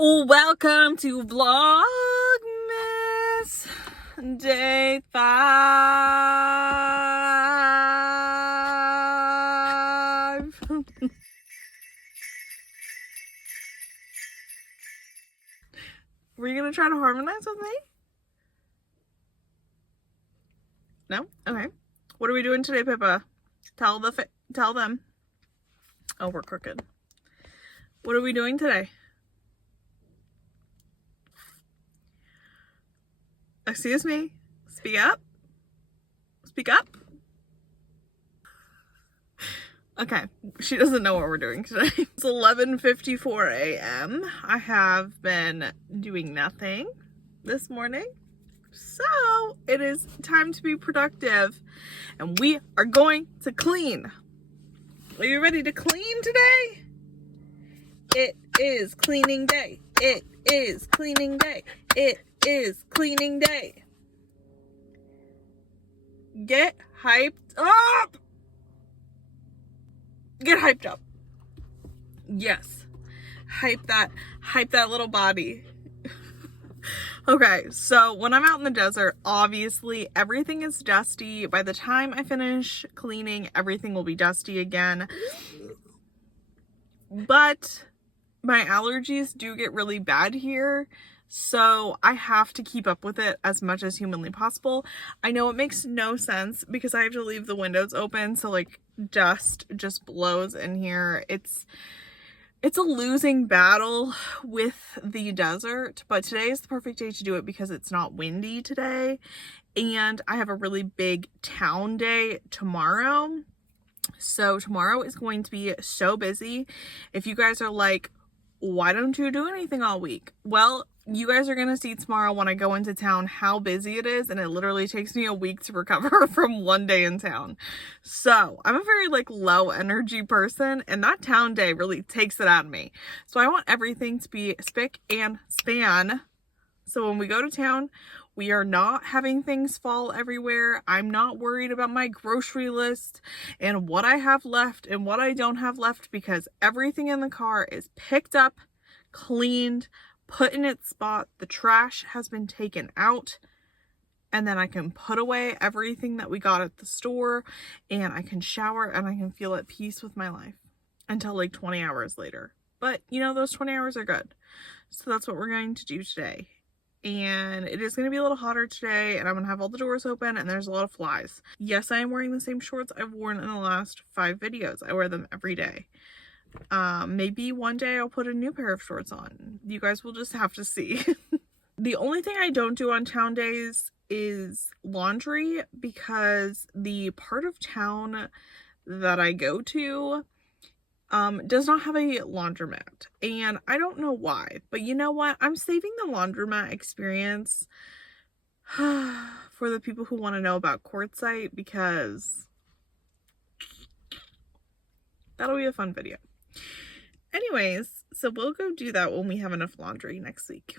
Welcome to Vlogmas Day 5. Were you gonna try to harmonize with me? No? Okay. What are we doing today, Pippa? Tell them. Oh, we're crooked. What are we doing today? Excuse me. Speak up. Speak up. Okay, she doesn't know what we're doing today. It's 11:54 a.m. I have been doing nothing this morning. So it is time to be productive and we are going to clean. Are you ready to clean today? It is cleaning day. It is cleaning day. It is cleaning day. Get hyped up. Get hyped up. Yes. Hype that little body. Okay, so when I'm out in the desert, obviously everything is dusty. By the time I finish cleaning, everything will be dusty again. But my allergies do get really bad here, so I have to keep up with it as much as humanly possible. I know it makes no sense because I have to leave the windows open, so like dust just blows in here. It's a losing battle with the desert, but today is the perfect day to do it because it's not windy today, and I have a really big town day tomorrow. So tomorrow is going to be so busy. If you guys are like, why don't you do anything all week? Well, you guys are going to see tomorrow when I go into town how busy it is, and it literally takes me a week to recover from one day in town. So I'm a very like low energy person, and that town day really takes it out of me. So I want everything to be spick and span. So when we go to town, we are not having things fall everywhere. I'm not worried about my grocery list and what I have left and what I don't have left, because everything in the car is picked up, cleaned, put in its spot. The trash has been taken out, and then I can put away everything that we got at the store, and I can shower and I can feel at peace with my life until like 20 hours later. But you know, those 20 hours are good. So that's what we're going to do today. And it is going to be a little hotter today, and I'm going to have all the doors open, and there's a lot of flies. Yes, I am wearing the same shorts I've worn in the last 5 videos. I wear them every day. Maybe one day I'll put a new pair of shorts on. You guys will just have to see. The only thing I don't do on town days is laundry, because the part of town that I go to does not have a laundromat, and I don't know why, but you know what? I'm saving the laundromat experience for the people who want to know about Quartzsite, because that'll be a fun video. Anyways, so we'll go do that when we have enough laundry next week.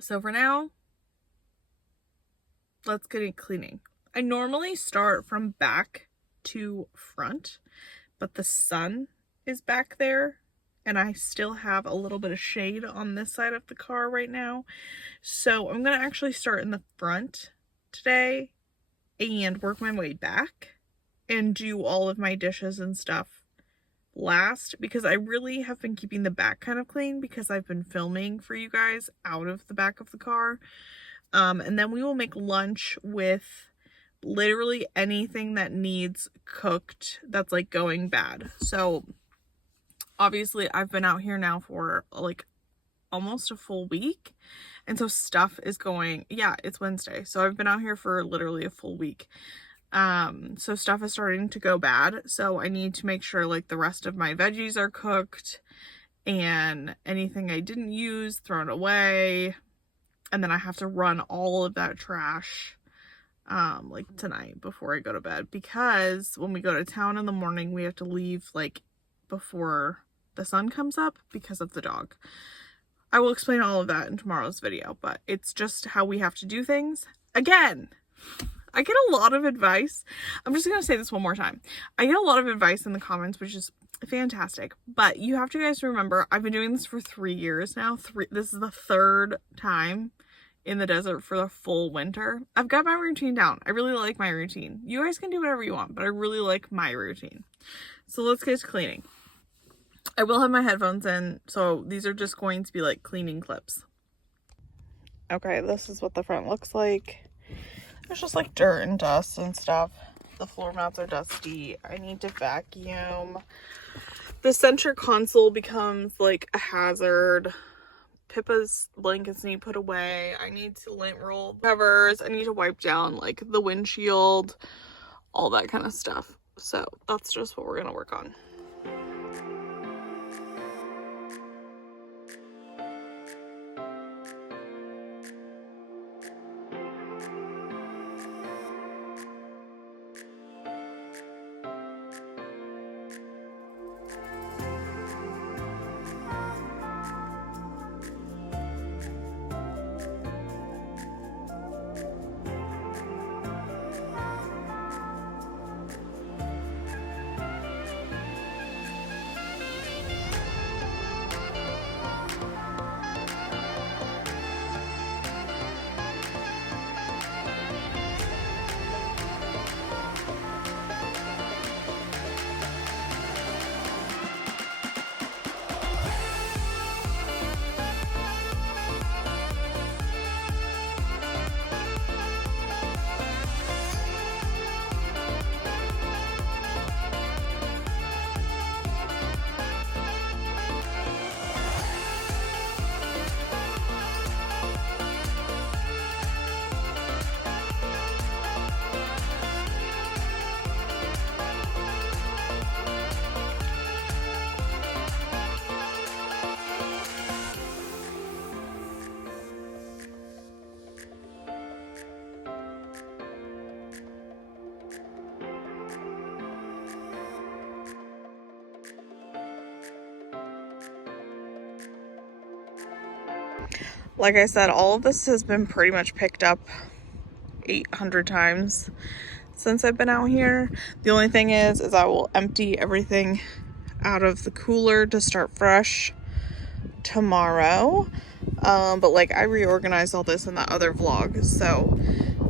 So for now, let's get it cleaning. I normally start from back to front, but the sun is back there and I still have a little bit of shade on this side of the car right now. So I'm going to actually start in the front today and work my way back and do all of my dishes and stuff last, because I really have been keeping the back kind of clean because I've been filming for you guys out of the back of the car. And then we will make lunch with literally anything that needs cooked that's like going bad. So obviously I've been out here now for like almost a full week, and so stuff is going, yeah, it's Wednesday, so I've been out here for literally a full week. So stuff is starting to go bad, so I need to make sure like the rest of my veggies are cooked and anything I didn't use thrown away, and then I have to run all of that trash like tonight before I go to bed, because when we go to town in the morning we have to leave like before the sun comes up because of the dog. I will explain all of that in tomorrow's video, but it's just how we have to do things. Again, I get a lot of advice. I'm just going to say this one more time. I get a lot of advice in the comments, which is fantastic. But you have to guys remember, I've been doing this for 3 years now. This is the third time in the desert for the full winter. I've got my routine down. I really like my routine. You guys can do whatever you want, but I really like my routine. So let's get to cleaning. I will have my headphones in, so these are just going to be like cleaning clips. Okay, this is what the front looks like. There's just like dirt and dust and stuff. The floor mats are dusty. I need to vacuum. The center console becomes like a hazard. Pippa's blankets need put away. I need to lint roll covers. I need to wipe down like the windshield, all that kind of stuff. So that's just what we're gonna work on. Like I said, all of this has been pretty much picked up 800 times since I've been out here. The only thing is I will empty everything out of the cooler to start fresh tomorrow. But like I reorganized all this in that other vlog, so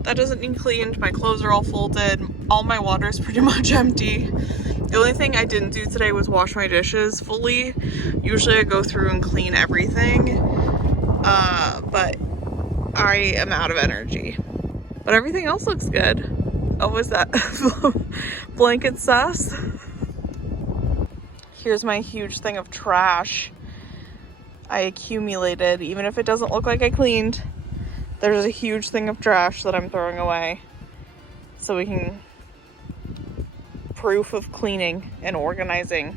that doesn't need cleaned. My clothes are all folded. All my water is pretty much empty. The only thing I didn't do today was wash my dishes fully. Usually I go through and clean everything. But I am out of energy. But everything else looks good. Oh, was that blanket sus? Here's my huge thing of trash I accumulated. Even if it doesn't look like I cleaned, there's a huge thing of trash that I'm throwing away. So we can proof of cleaning and organizing.